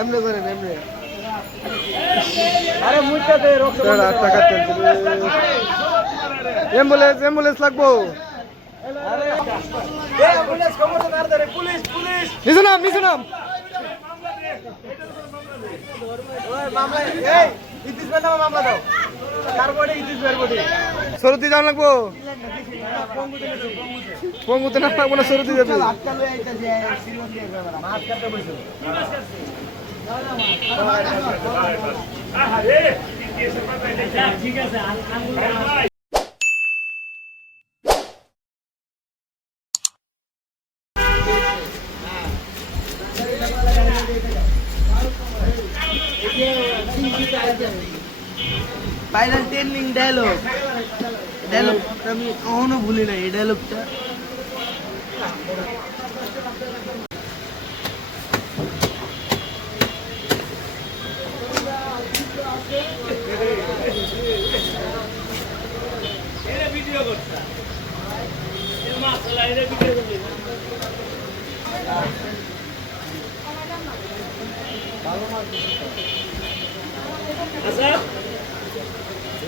এমনি করেন এমনি। আরে মুইটা দে রক্ত টাকা তেল অ্যাম্বুলেন্স অ্যাম্বুলেন্স লাগবো। এ পুলিশ খবর তো তাড়াতাড়ি পুলিশ পুলিশ। নিচে নাম নিচে নাম ওই মামলা এই ইতিস মামলা দাও। কার বডি ইতিস ভাইয়ের বডি সরুতি যাওয়া লাগবো? পঙ্গুতে না লাগবো না সরুতি যাবে? মাছ কাটতে বসে পাইলাম ট্রেন্ডিং ডায়লগ ডায়লগ আমি কখনো ভুলি না এই ডায়লগটা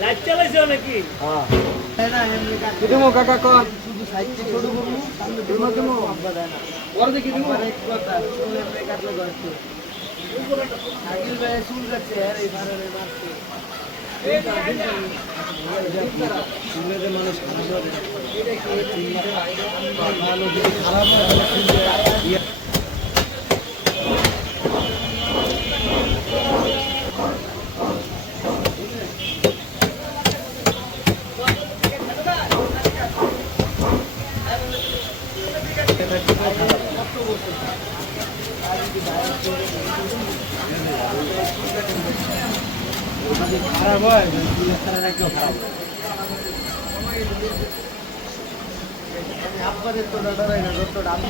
লাইভ চালাইছো নাকি? দিমো কাকা কর। শুধু সাইডে ছোট করব সামনে দিমো। দিমো ওর দেখি দিমো। এক কথা ভাই আর এই রে মারছে মানুষ খারাপ হবে খারাপ হয়। খারাপ আপনাদের তো দাদা যত ডাক